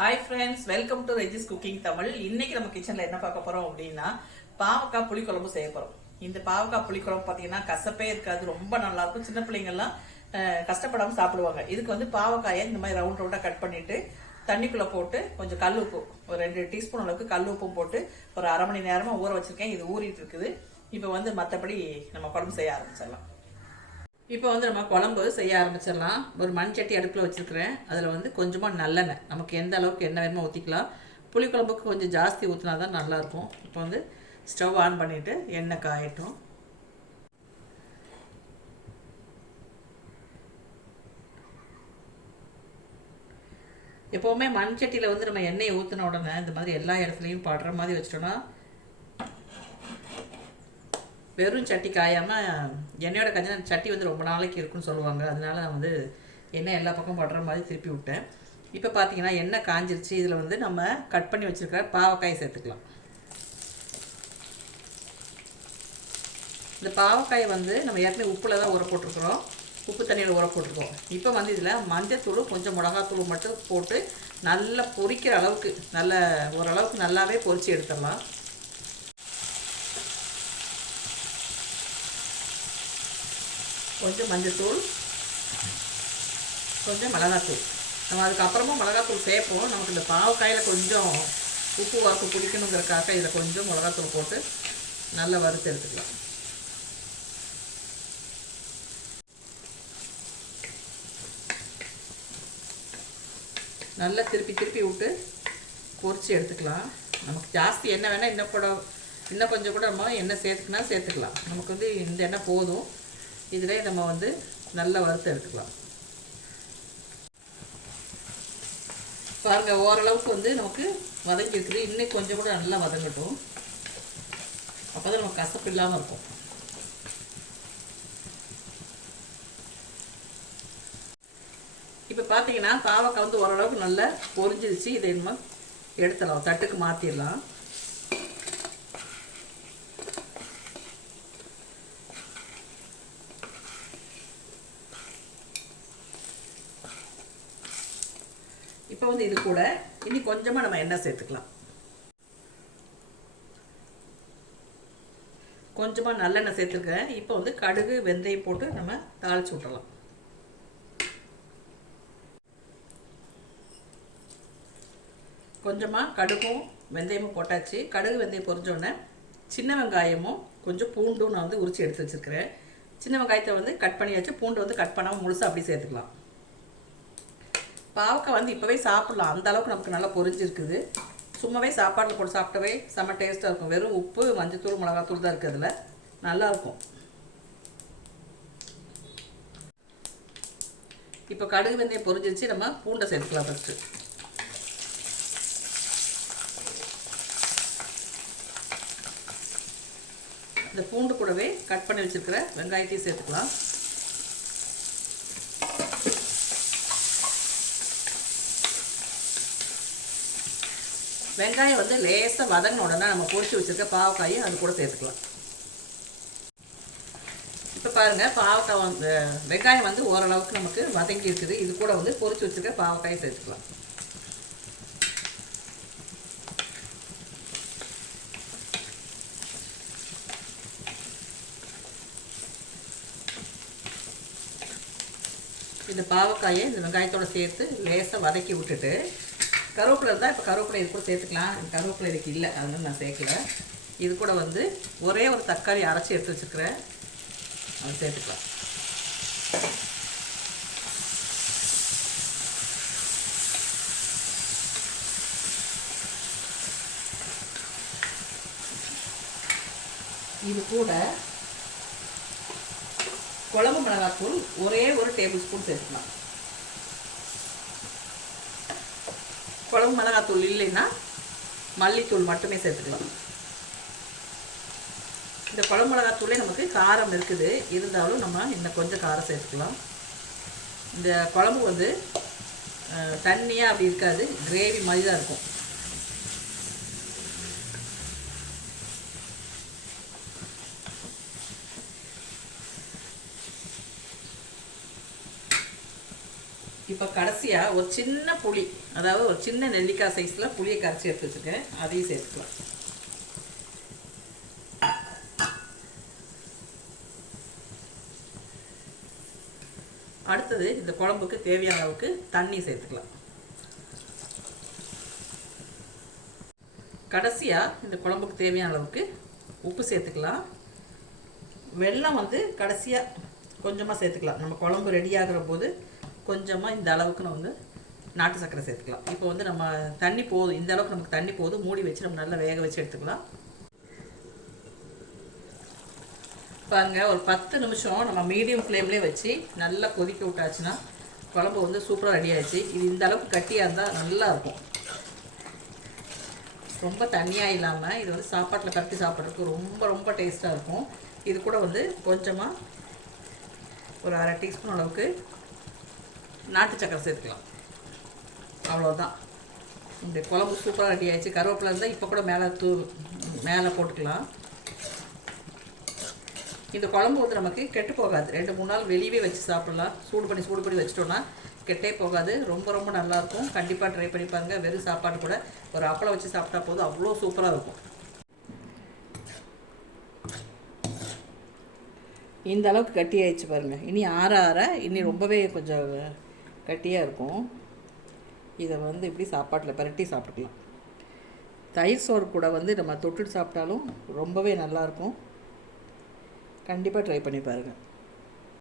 Hi friends welcome to Regis cooking Tamil இன்னைக்கு நம்ம கிச்சன்ல என்ன பார்க்க போறோம் அப்படின்னா பாவக்காய் புளிக்குழம்பு செய்ய போறோம். இந்த பாவக்காய் புளிக்குழம்பு பாத்தீங்கன்னா கசப்பே இருக்காது ரொம்ப நல்லா இருக்கும். சின்ன பிள்ளைங்கள்லாம் கஷ்டப்படாமல் கஷ்டப்படாம சாப்பிடுவாங்க. இதுக்கு வந்து பாவக்காயை இந்த மாதிரி ரவுண்ட் ரவுண்டா கட் பண்ணிட்டு தண்ணிக்குள்ள போட்டு கொஞ்சம் கல் உப்பு ஒரு ரெண்டு டீஸ்பூன் அளவுக்கு கல் உப்பும் போட்டு ஒரு அரை மணி நேரமா ஊற வச்சிருக்கேன். இது ஊறிட்டு இருக்குது. இப்போ வந்து மத்தபடி நம்ம குழம்பு செய்ய ஆரம்பிச்சிடலாம். இப்போ வந்து நம்ம குழம்பு செய்ய ஆரம்பிச்சிடலாம். ஒரு மண் சட்டி அடுப்பில் வச்சுருக்கிறேன். அதில் வந்து கொஞ்சமாக நல்லெண்ணெய். நமக்கு எந்த அளவுக்கு எண்ணெய் வேணுமோ ஊற்றிக்கலாம் புளிக்குழம்புக்கு கொஞ்சம் ஜாஸ்தி ஊற்றினா தான் நல்லாயிருக்கும். இப்போ வந்து ஸ்டவ் ஆன் பண்ணிவிட்டு எண்ணெய் காயட்டும். எப்போவுமே மண் சட்டியில் வந்து நம்ம எண்ணெயை ஊற்றின உடனே இந்த மாதிரி எல்லா இடத்துலையும் படுற மாதிரி வச்சிட்டோன்னா வெறும் சட்டி காயாமல் எண்ணெயோட கஞ்சி சட்டி வந்து ரொம்ப நாளைக்கு இருக்குன்னு சொல்லுவாங்க. அதனால நான் வந்து எண்ணெய் எல்லா பக்கம் படுற மாதிரி திருப்பி விட்டேன். இப்போ பார்த்தீங்கன்னா எண்ணெய் காஞ்சிருச்சு. இதில் வந்து நம்ம கட் பண்ணி வச்சுருக்கிற பாவக்காய் சேர்த்துக்கலாம். இந்த பாவக்காயை வந்து நம்ம ஏற்கனவே உப்பில் தான் உர போட்டிருக்கிறோம். உப்பு தண்ணியில் உர போட்டிருக்கோம். இப்போ வந்து இதில் மஞ்சத்தூள் கொஞ்சம் மிளகாத்தூள் மட்டும் போட்டு நல்லா பொரிக்கிற அளவுக்கு நல்ல ஓரளவுக்கு நல்லாவே பொரித்து எடுத்துடலாம். கொஞ்சம் மஞ்சத்தூள் கொஞ்சம் மிளகாத்தூள். நம்ம அதுக்கப்புறமா மிளகாத்தூள் சேர்ப்போம். நமக்கு இந்த பாவக்காயில் கொஞ்சம் உப்பு வாக்கு பிடிக்கணுங்கிறக்காக இதில் கொஞ்சம் மிளகாத்தூள் போட்டு நல்லா வறுத்து எடுத்துக்கலாம். நல்லா திருப்பி திருப்பி விட்டு பொறிச்சு எடுத்துக்கலாம். நமக்கு ஜாஸ்தி எண்ணெய் வேணால் இன்னும் கூட இன்னும் கொஞ்சம் கூட நம்ம எண்ணெய் சேர்த்துக்கினா சேர்த்துக்கலாம். நமக்கு வந்து இந்த எண்ணெய் போதும். இதிலே நம்ம வந்து நல்லா வறுத்து எடுத்துக்கலாம். பாருங்க ஓரளவுக்கு வந்து நமக்கு வதங்கி இருக்குது. இன்னும் கொஞ்சம் கூட நல்லா வதங்கட்டும். அப்போ தான் நமக்கு கசப்பு இல்லாமல் இருக்கும். இப்போ பார்த்தீங்கன்னா பாவக்காய் வந்து ஓரளவுக்கு நல்லா பொரிஞ்சிருச்சு. இதை நம்ம எடுத்துடலாம். தட்டுக்கு மாற்றிடலாம் வந்து இது கூட இனி கொஞ்சமாக நம்ம எண்ணெய் சேர்த்துக்கலாம். கொஞ்சமாக நல்லெண்ணெய் சேர்த்துருக்கேன். இப்போ வந்து கடுகு வெந்தயம் போட்டு நம்ம தாளிச்சு விட்டுறலாம். கொஞ்சமாக கடுகும் வெந்தயமும் போட்டாச்சு. கடுகு வெந்தயம் பொறிஞ்சோடனே சின்ன வெங்காயமும் கொஞ்சம் பூண்டும் நான் வந்து உரித்து எடுத்து வச்சுருக்கிறேன். சின்ன வெங்காயத்தை வந்து கட் பண்ணியாச்சு. பூண்டு வந்து கட் பண்ணாமல் முழுசாக அப்படி சேர்த்துக்கலாம். பாவக்காய் வந்து இப்போவே சாப்பிட்லாம். அந்த அளவுக்கு நமக்கு நல்லா பொரிஞ்சிருக்குது. சும்மாவே சாப்பாட்டில் போட்டு சாப்பிட்டவே செம்ம டேஸ்ட்டாக இருக்கும். வெறும் உப்பு மஞ்சத்தூள் மிளகாத்தூள் தான் இருக்குது அதில். நல்லாயிருக்கும் இப்போ கடுகு வெந்தயம் பொரிஞ்சிருச்சு. நம்ம பூண்டை சேர்த்துக்கலாம் ஃபஸ்ட்டு இந்த பூண்டு கூடவே கட் பண்ணி வச்சுருக்கிற வெங்காயத்தையும் சேர்த்துக்கலாம். வெங்காயம் வந்து லேசாக வதங்கின உடனே நம்ம பொரிச்சு வச்சுருக்க பாவக்காயும் அது கூட சேர்த்துக்கலாம். இப்போ பாருங்கள் பாவக்காய் வந்து வெங்காயம் வந்து ஓரளவுக்கு நமக்கு வதங்கி இருக்குது. இது கூட வந்து பொரிச்சு வச்சுருக்க பாவக்காயை சேர்த்துக்கலாம். இந்த பாவக்காயை இந்த வெங்காயத்தோட சேர்த்து லேசாக வதக்கி விட்டுட்டு கருவேப்பிலை இருந்தால் இப்போ கருவேப்பிலை இது கூட சேர்த்துக்கலாம். கருவேப்பிலை இதுக்கு இல்லை. அதனால நான் சேர்க்கல. இது கூட வந்து ஒரே ஒரு தக்காளி அரைச்சி எடுத்து வச்சுருக்கிறேன். அது சேர்த்துக்கலாம். இது கூட குழம்பு மிளகாத்தூள் ஒரே ஒரு டேபிள் ஸ்பூன் சேர்த்துக்கலாம். குழம்பு மிளகாத்தூள் இல்லைன்னா மல்லித்தூள் மட்டுமே சேர்த்துக்கலாம். இந்த குழம்பு மிளகாத்தூளே நமக்கு காரம் இருக்குது. இருந்தாலும் நம்ம இன்னும் கொஞ்சம் காரம் சேர்த்துக்கலாம். இந்த குழம்பு வந்து தண்ணியாக அப்படி இருக்காது. கிரேவி மாதிரி தான் இருக்கும். இப்போ இப்போ கடைசியாக ஒரு சின்ன புளி அதாவது ஒரு சின்ன நெல்லிக்காய் சைஸில் புளியை கரைச்சி எடுத்து வச்சுருக்கேன். அதையும் சேர்த்துக்கலாம். அடுத்தது இந்த குழம்புக்கு தேவையான அளவுக்கு தண்ணி சேர்த்துக்கலாம். கடைசியாக இந்த குழம்புக்கு தேவையான அளவுக்கு உப்பு சேர்த்துக்கலாம். வெள்ளம் வந்து கடைசியாக கொஞ்சமாக சேர்த்துக்கலாம். நம்ம குழம்பு ரெடி ஆகிற போது கொஞ்சமாக இந்த அளவுக்கு நான் வந்து நாட்டு சர்க்கரை சேர்த்துக்கலாம். இப்போ வந்து நம்ம தண்ணி போதும் இந்த அளவுக்கு நமக்கு தண்ணி போதும் மூடி வச்சு நம்ம நல்லா வேக வச்சு எடுத்துக்கலாம். இப்போ அங்கே ஒரு பத்து நிமிஷம் நம்ம மீடியம் ஃப்ளேம்லேயே வச்சு நல்லா கொதிக்க விட்டாச்சுன்னா குழம்பு வந்து சூப்பராக ரெடி ஆயிடுச்சு. இது இந்த அளவுக்கு கட்டியாக இருந்தால் நல்லா இருக்கும். ரொம்ப தண்ணியாக இல்லாமல் இது வந்து சாப்பாட்டில் கட்டி சாப்பிட்றதுக்கு ரொம்ப ரொம்ப டேஸ்ட்டாக இருக்கும். இது கூட வந்து கொஞ்சமாக ஒரு அரை டீஸ்பூன் அளவுக்கு நாட்டு சக்கரை சேர்த்துக்கலாம். அவ்வளோதான் இந்த குழம்பு சூப்பராக ரெடி ஆயிடுச்சு. கருவேப்பிலை இருந்தால் இப்போ கூட மேலே தூ மேலே போட்டுக்கலாம். இந்த குழம்பு வந்து நமக்கு கெட்டு போகாது. ரெண்டு மூணு நாள் வெளியவே வச்சு சாப்பிடலாம். சூடு பண்ணி சூடு பண்ணி வச்சிட்டோன்னா கெட்டே போகாது. ரொம்ப ரொம்ப நல்லாயிருக்கும் கண்டிப்பாக ட்ரை பண்ணி பாருங்கள் வெறும் சாப்பாடு கூட ஒரு அப்பளம் வச்சு சாப்பிட்டா போதும். அவ்வளோ சூப்பராக இருக்கும். இந்த அளவுக்கு கட்டி ஆயிடுச்சு பாருங்க. இனி ஆற ஆற இனி ரொம்பவே கொஞ்சம் கட்டியாக இருக்கும். இதை வந்து இப்படி சாப்பாட்டில் பரட்டி சாப்பிட்டுக்கலாம். தயிர் சோறு கூட வந்து நம்ம தொட்டுட்டு சாப்பிட்டாலும் ரொம்பவே நல்லாயிருக்கும் கண்டிப்பாக ட்ரை பண்ணி பாருங்கள்